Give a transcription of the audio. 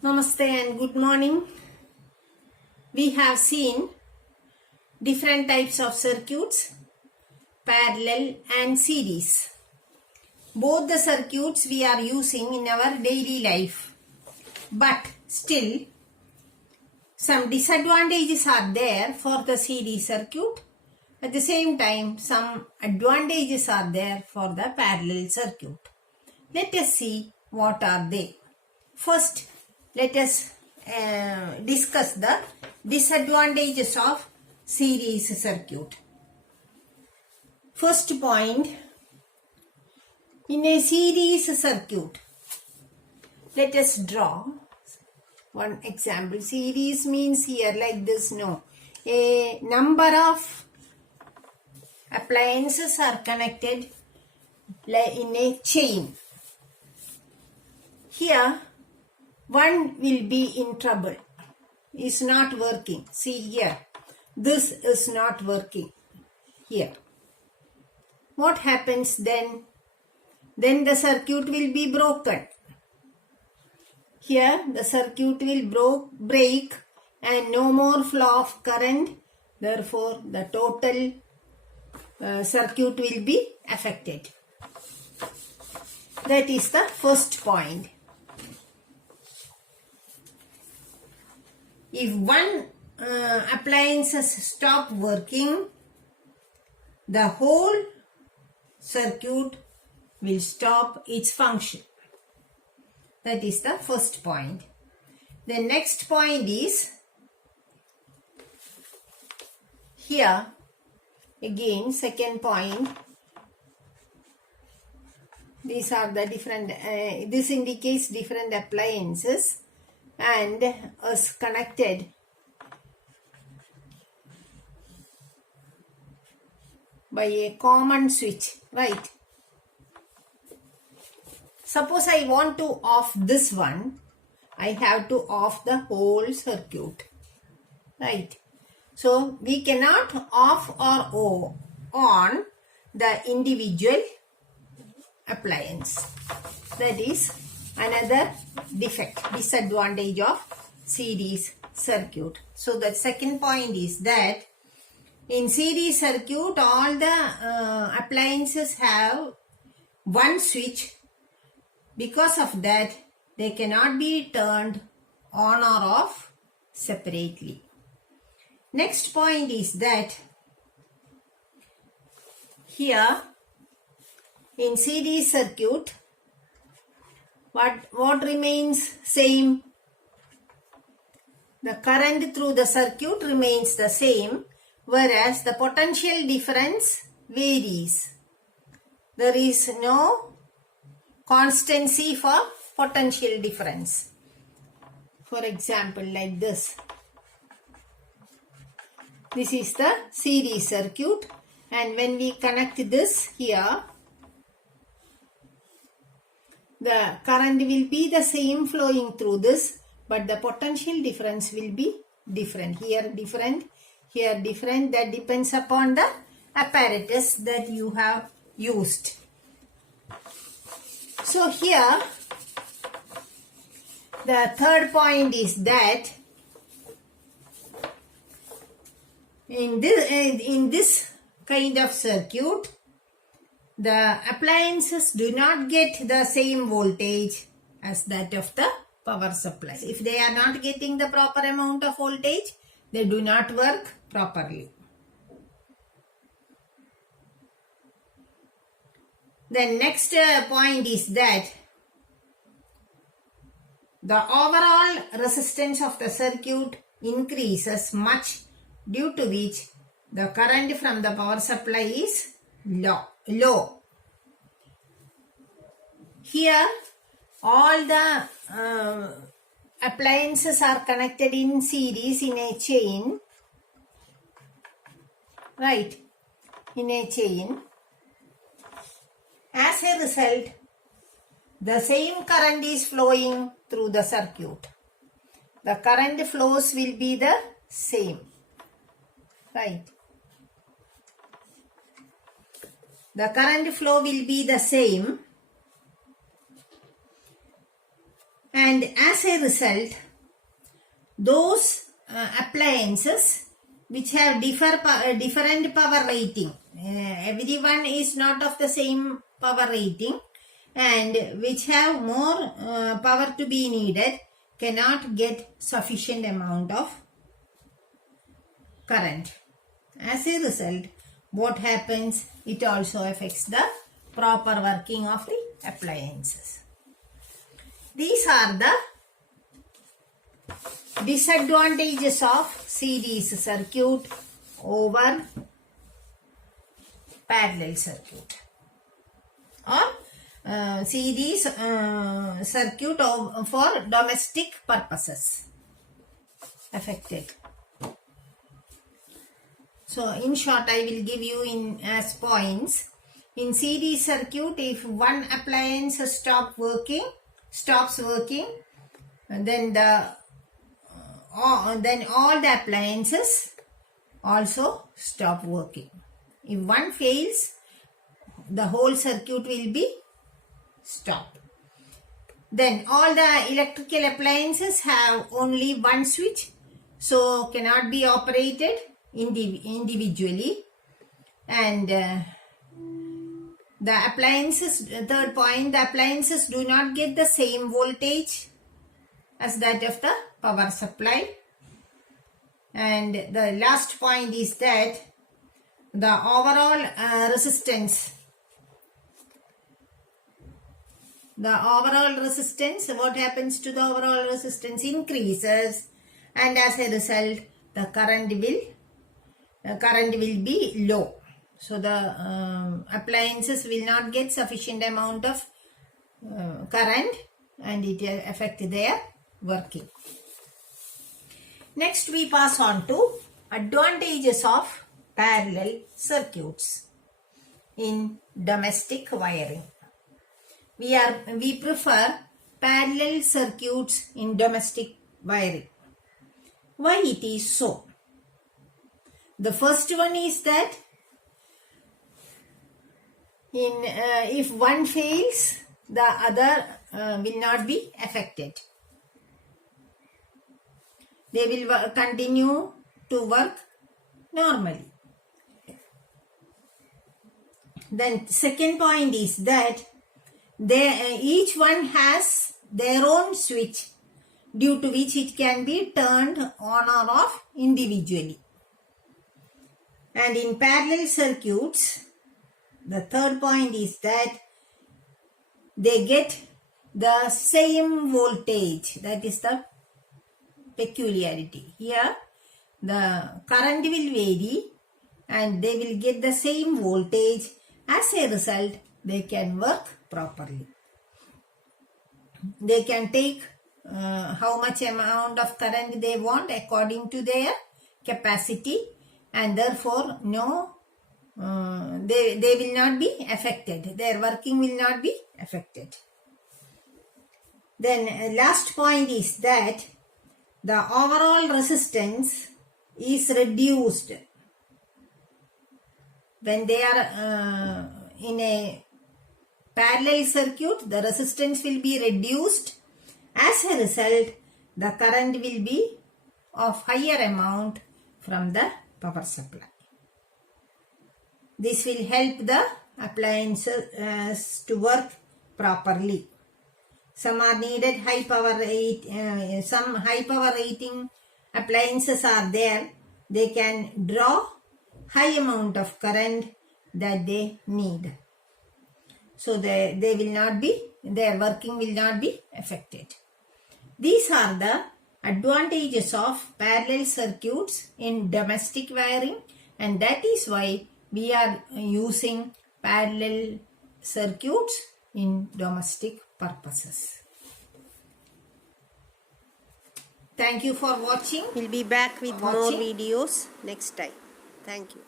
Namaste and good morning. We have seen different types of circuits, parallel and series. Both the circuits we are using in our daily life. But still, some disadvantages are there for the series circuit. At the same time, some advantages are there for the parallel circuit. Let us see what are they. First, let us discuss the disadvantages of series circuit. First point, in a series circuit, let us draw one example. Series means here like this, no. A number of appliances are connected in a chain. Here, one will be in trouble, is not working. See here, this is not working here. What happens then? Then the circuit will be broken. Here the circuit will break and no more flow of current. Therefore, the total circuit will be affected. That is the first point. If one appliances stop working, the whole circuit will stop its function. That is the first point. The next point is here again, second point. These are the different, this indicates different appliances and is connected by a common switch, right? Suppose I want to off this one, I have to off the whole circuit, right? So we cannot off or on the individual appliance. That is another disadvantage of series circuit. So the second point is that in series circuit, all the appliances have one switch. Because of that, they cannot be turned on or off separately. Next point is that here in series circuit, what remains same? The current through the circuit remains the same, whereas the potential difference varies. There is no constancy for potential difference. For example, like this. This is the series circuit, and when we connect this here, the current will be the same flowing through this, but the potential difference will be different. Here different, here different. That depends upon the apparatus that you have used. So here, the third point is that in this kind of circuit, the appliances do not get the same voltage as that of the power supply. If they are not getting the proper amount of voltage, they do not work properly. The next point is that the overall resistance of the circuit increases much, due to which the current from the power supply is low. Here all the appliances are connected in series in a chain, right? In a chain. As a result, the same current is flowing through the circuit. The current flows will be the same, right? The current flow will be the same, And as a result, those appliances which have different power rating, everyone is not of the same power rating, and which have more power to be needed, cannot get sufficient amount of current. As a result, what happens? It also affects the proper working of the appliances. These are the disadvantages of series circuit over parallel circuit, or series circuit for domestic purposes affected. So in short, I will give you in as points. In series circuit, if one appliance stops working, then all the appliances also stop working. If one fails, the whole circuit will be stopped. Then all the electrical appliances have only one switch, so cannot be operated individually. And the appliances, third point, the appliances do not get the same voltage as that of the power supply. And the last point is that the overall resistance, what happens to the overall resistance? Increases, and as a result, the current will be low. So the appliances will not get sufficient amount of current, and it will affect their working. Next, we pass on to advantages of parallel circuits in domestic wiring. We prefer parallel circuits in domestic wiring. Why it is so? The first one is that if one fails, the other will not be affected. They will continue to work normally. Then second point is that each one has their own switch, due to which it can be turned on or off individually. And in parallel circuits, the third point is that they get the same voltage. That is the peculiarity. Here, the current will vary and they will get the same voltage. As a result, they can work properly. They can take how much amount of current they want according to their capacity, and therefore they will not be affected. Their working will not be affected. Then last point is that the overall resistance is reduced. When they are in a parallel circuit, the resistance will be reduced. As a result, the current will be of higher amount from the power supply. This will help the appliances to work properly. Some are needed some high power rating appliances are there. They can draw high amount of current that they need. So their working will not be affected. These are the advantages of parallel circuits in domestic wiring, and that is why we are using parallel circuits in domestic purposes. Thank you for watching. We'll be back with more videos next time. Thank you.